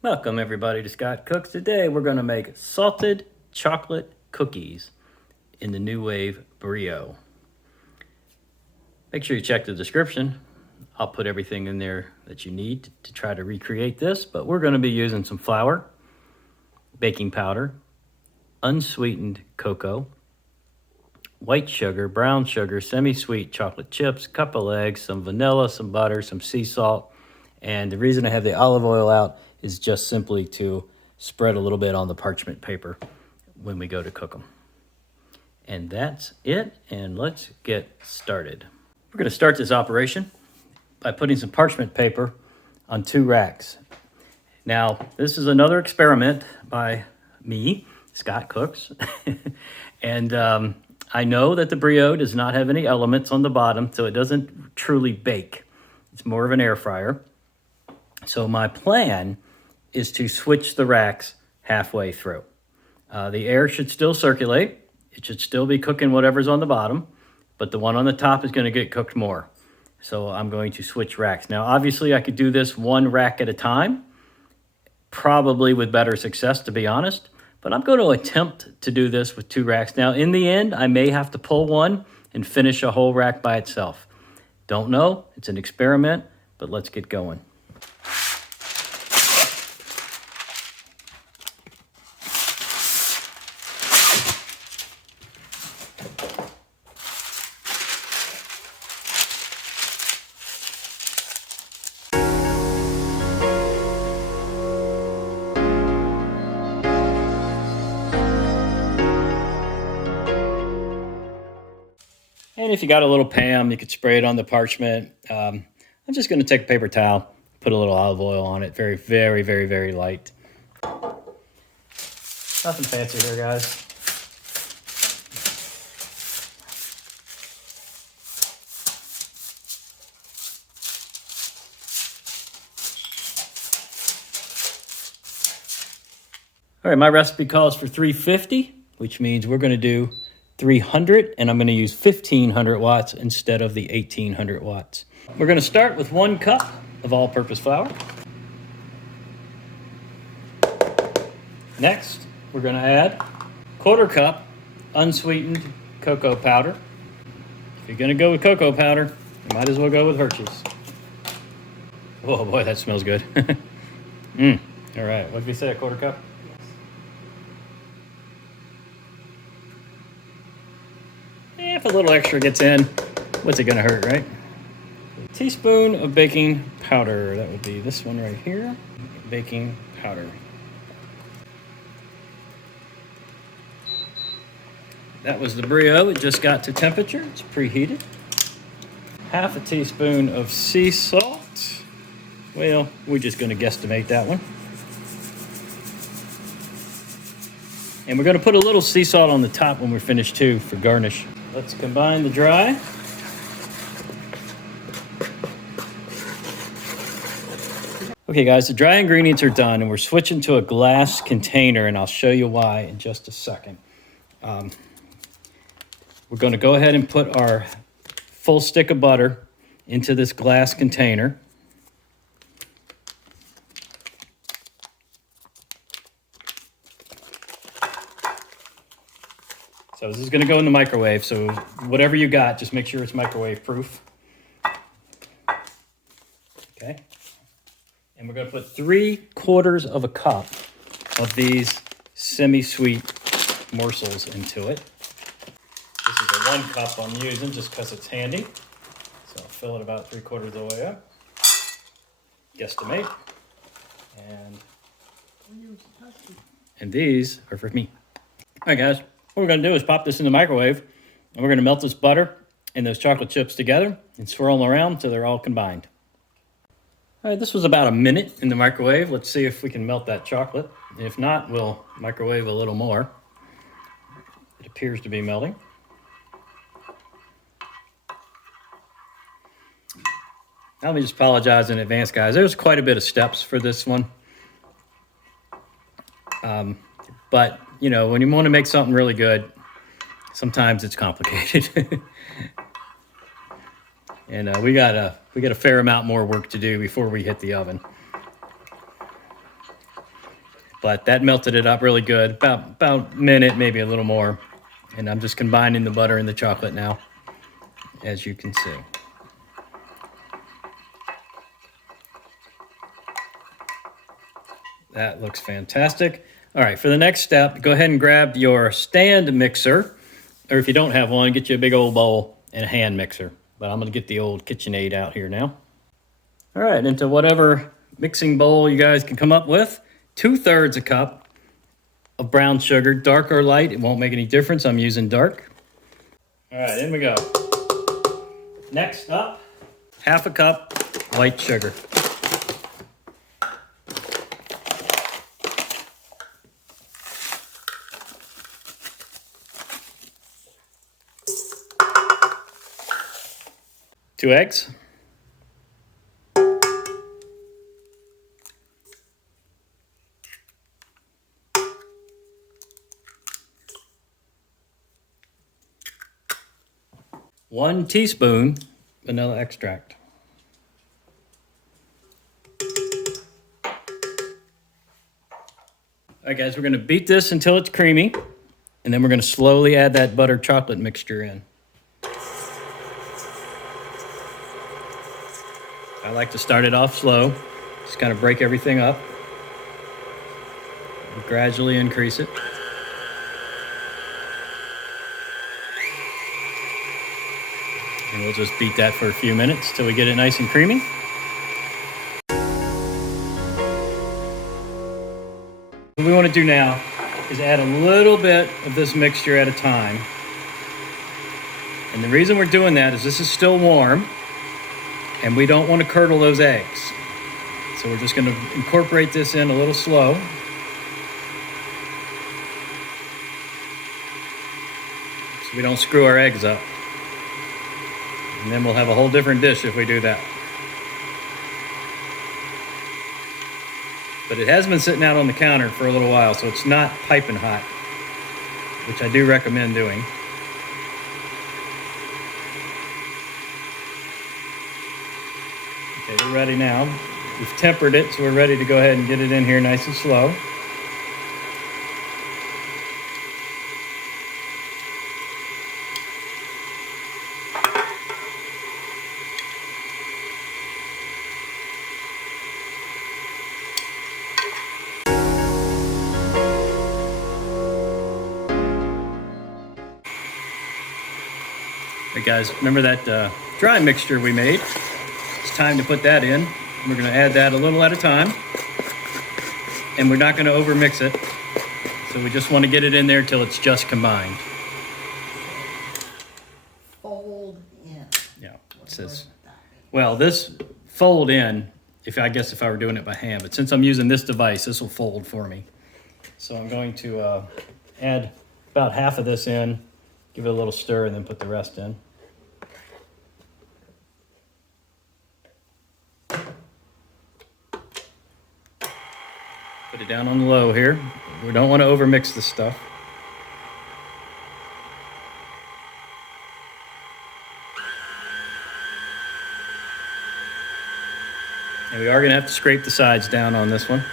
Welcome everybody to Scott Cooks. Today we're going to make salted chocolate cookies in the Nuwave BRIO. Make sure you check the description. I'll put everything in there that you need to try to recreate this, but we're going to be using some flour, baking powder, unsweetened cocoa, white sugar, brown sugar, semi-sweet chocolate chips, cup of eggs, some vanilla, some butter, some sea salt, and the reason I have the olive oil out is just simply to spread a little bit on the parchment paper when we go to cook them. And that's it, and let's get started. We're gonna start this operation by putting some parchment paper on 2 racks. Now, this is another experiment by me, Scott Cooks. And I know that the BRIO does not have any elements on the bottom, so it doesn't truly bake. It's more of an air fryer. So my plan is to switch the racks halfway through. The air should still circulate. It should still be cooking whatever's on the bottom, but the one on the top is going to get cooked more. So I'm going to switch racks. Now, obviously, I could do this 1 rack at a time, probably with better success, to be honest, but I'm going to attempt to do this with 2 racks. Now, in the end, I may have to pull one and finish a whole rack by itself. Don't know. It's an experiment, but let's get going. And if you got a little Pam, you could spray it on the parchment. I'm just going to take a paper towel, put a little olive oil on it. Very, very, very, very light. Nothing fancy here, guys. All right, my recipe calls for 350, which means we're going to do 300, and I'm going to use 1500 watts instead of the 1800 watts. We're going to start with 1 cup of all-purpose flour. Next, we're going to add 1/4 cup unsweetened cocoa powder. If you're going to go with cocoa powder, you might as well go with Hershey's. Oh boy, that smells good. All right, what did we say, 1/4 cup? If a little extra gets in, what's it gonna hurt, right? A teaspoon of baking powder. That would be this one right here. Baking powder. That was the BRIO. It just got to temperature. It's preheated. 1/2 teaspoon of sea salt. Well, we're just gonna guesstimate that one. And we're gonna put a little sea salt on the top when we're finished too for garnish. Let's combine the dry. Okay guys, the dry ingredients are done and we're switching to a glass container, and I'll show you why in just a second. We're going to go ahead and put our full stick of butter into this glass container. So this is going to go in the microwave, so whatever you got, just make sure it's microwave proof. Okay. And we're going to put 3/4 cup of these semi-sweet morsels into it. This is the 1 cup I'm using just because it's handy. So I'll fill it about 3/4 of the way up. Guesstimate. And these are for me. All right, guys. What we're going to do is pop this in the microwave, and we're going to melt this butter and those chocolate chips together and swirl them around so they're all combined. All right, this was about a minute in the microwave. Let's see if we can melt that chocolate. If not, we'll microwave a little more. It appears to be melting. Let me just apologize in advance, guys. There's quite a bit of steps for this one. But, you know, when you want to make something really good, sometimes it's complicated. And we got a fair amount more work to do before we hit the oven. but that melted it up really good. About a minute, maybe a little more. And I'm just combining the butter and the chocolate now, as you can see. That looks fantastic. All right, for the next step, go ahead and grab your stand mixer, or if you don't have one, get you a big old bowl and a hand mixer. But I'm gonna get the old KitchenAid out here now. All right, into whatever mixing bowl you guys can come up with, 2/3 a cup of brown sugar, dark or light, it won't make any difference. I'm using dark. All right, in we go. Next up, 1/2 cup white sugar. Two eggs. One teaspoon vanilla extract. All right, guys, we're going to beat this until it's creamy, and then we're going to slowly add that butter chocolate mixture in. I like to start it off slow, just kind of break everything up, and gradually increase it. And we'll just beat that for a few minutes till we get it nice and creamy. What we want to do now is add a little bit of this mixture at a time. And the reason we're doing that is this is still warm, and we don't want to curdle those eggs. So we're just going to incorporate this in a little slow. So we don't screw our eggs up. And then we'll have a whole different dish if we do that. But it has been sitting out on the counter for a little while, so it's not piping hot, which I do recommend doing. Okay, we're ready now. We've tempered it, so we're ready to go ahead and get it in here nice and slow. Hey guys, remember that dry mixture we made? It's time to put that in. We're going to add that a little at a time, and we're not going to overmix it. So we just want to get it in there till it's just combined. Fold in. Yeah, it says. Well, this fold in. If I were doing it by hand, but since I'm using this device, this will fold for me. So I'm going to add about half of this in, give it a little stir, and then put the rest in. Put it down on the low here. We don't want to overmix this stuff. And we are going to have to scrape the sides down on this one.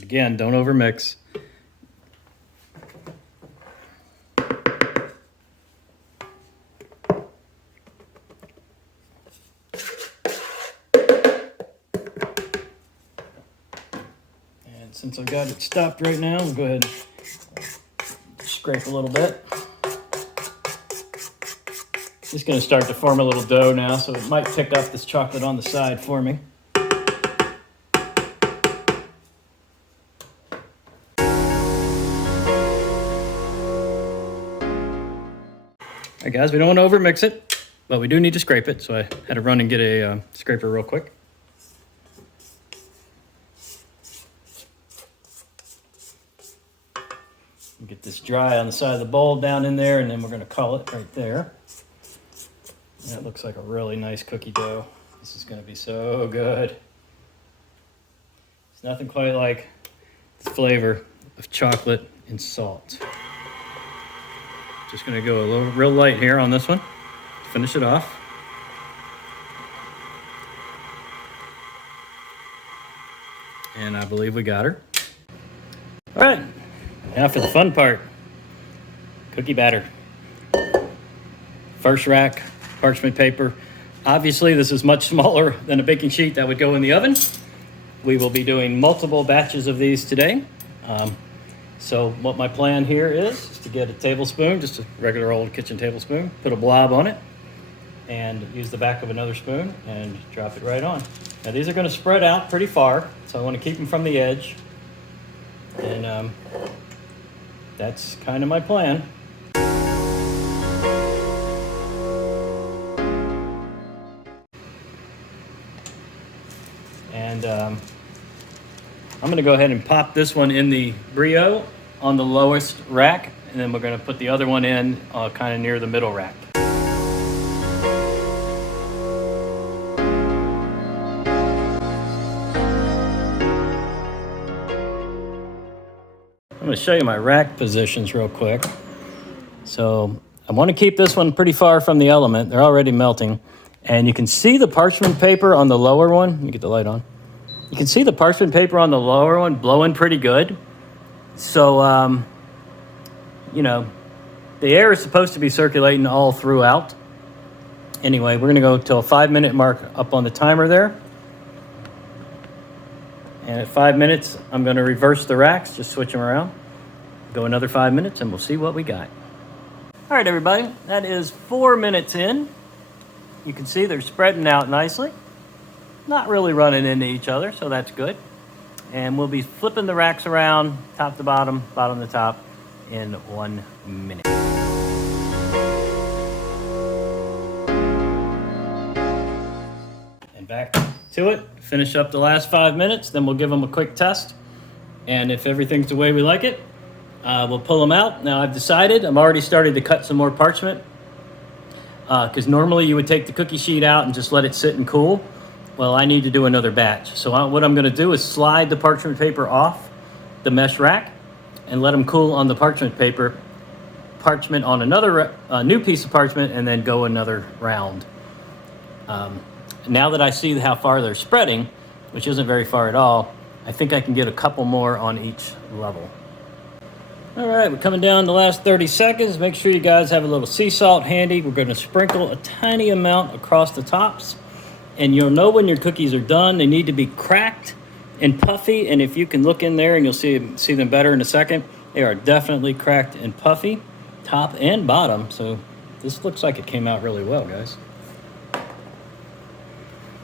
Again, don't overmix. And since I've got it stopped right now, we'll go ahead and scrape a little bit. It's going to start to form a little dough now, so it might pick up this chocolate on the side for me. All right, guys, we don't want to overmix it, but we do need to scrape it, so I had to run and get a scraper real quick. Get this dry on the side of the bowl down in there, and then we're going to call it right there. That looks like a really nice cookie dough. This is going to be so good. It's nothing quite like the flavor of chocolate and salt. Just going to go a little real light here on this one to finish it off. And I believe we got her. All right, now for the fun part. Cookie batter. First rack, parchment paper. Obviously, this is much smaller than a baking sheet that would go in the oven. We will be doing multiple batches of these today. So what my plan here is to get a tablespoon, just a regular old kitchen tablespoon, put a blob on it, and use the back of another spoon and drop it right on. Now these are going to spread out pretty far, so I want to keep them from the edge. And that's kind of my plan. And I'm going to go ahead and pop this one in the Brio on the lowest rack, and then we're going to put the other one in kind of near the middle rack. I'm going to show you my rack positions real quick. So I want to keep this one pretty far from the element. They're already melting. And you can see the parchment paper on the lower one. Let me get the light on. You can see the parchment paper on the lower one blowing pretty good. So, you know, the air is supposed to be circulating all throughout. Anyway, we're going to go till a 5-minute mark up on the timer there. And at 5 minutes, I'm going to reverse the racks, just switch them around. Go another 5 minutes, and we'll see what we got. All right, everybody, that is 4 minutes in. You can see they're spreading out nicely. Not really running into each other, so that's good. And we'll be flipping the racks around, top to bottom, bottom to top, in 1 minute. And back to it. Finish up the last 5 minutes, then we'll give them a quick test. And if everything's the way we like it, we'll pull them out. Now I've decided, I'm already starting to cut some more parchment, because normally you would take the cookie sheet out and just let it sit and cool. Well, I need to do another batch. So what I'm going to do is slide the parchment paper off the mesh rack and let them cool on the parchment paper, parchment on another new piece of parchment, and then go another round. Now that I see how far they're spreading, which isn't very far at all, I think I can get a couple more on each level. All right, we're coming down the last 30 seconds. Make sure you guys have a little sea salt handy. We're going to sprinkle a tiny amount across the tops. And you'll know when your cookies are done. They need to be cracked and puffy. And if you can look in there and you'll see them better in a second, they are definitely cracked and puffy, top and bottom. So this looks like it came out really well, guys.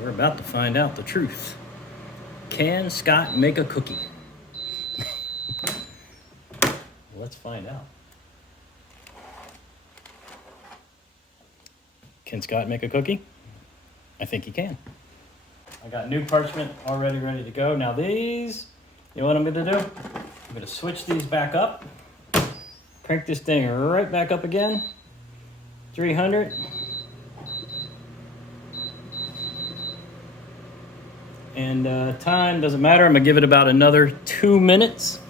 We're about to find out the truth. Can Scott make a cookie? Let's find out. Can Scott make a cookie? I think he can. I got new parchment already ready to go. Now these, you know what I'm going to do? I'm going to switch these back up. Crank this thing right back up again. 300. And time doesn't matter. I'm going to give it about another 2 minutes.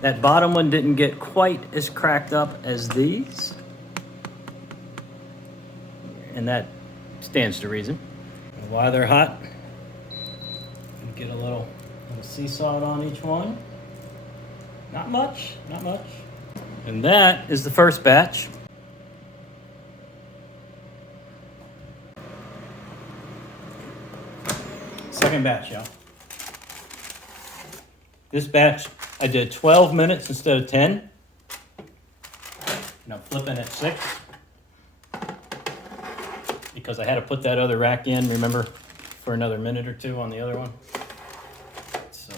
That bottom one didn't get quite as cracked up as these. And that stands to reason. And while they're hot, get a little sea salt on each one. Not much, not much. And that is the first batch. Second batch, y'all. This batch, I did 12 minutes instead of 10. And I'm flipping at 6. Because I had to put that other rack in, remember, for another minute or two on the other one. So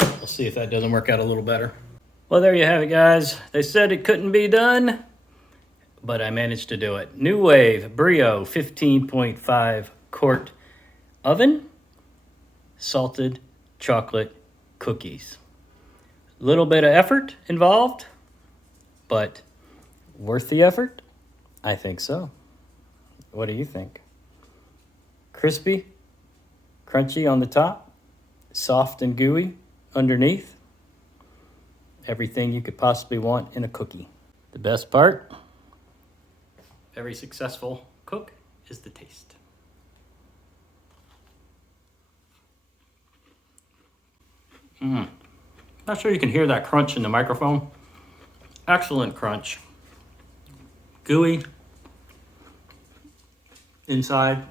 we'll see if that doesn't work out a little better. Well, there you have it, guys. They said it couldn't be done, but I managed to do it. Nuwave BRIO 15.5 quart oven, salted chocolate cookies. Little bit of effort involved, but worth the effort? I think so. What do you think? Crispy, crunchy on the top, soft and gooey underneath. Everything you could possibly want in a cookie. The best part, every successful cook, is the taste. Not sure you can hear that crunch in the microphone. Excellent crunch. Gooey inside.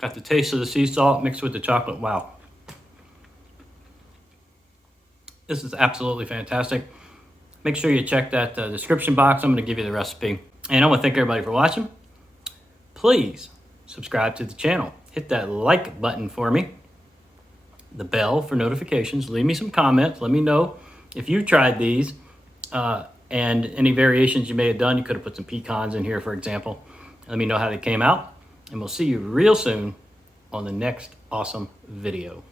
Got the taste of the sea salt mixed with the chocolate. Wow. This is absolutely fantastic. Make sure you check that description box. I'm going to give you the recipe. And I want to thank everybody for watching. Please subscribe to the channel. Hit that like button for me. The bell for notifications. Leave me some comments. Let me know if you tried these and any variations you may have done. You could have put some pecans in here, for example. Let me know how they came out. And we'll see you real soon on the next awesome video.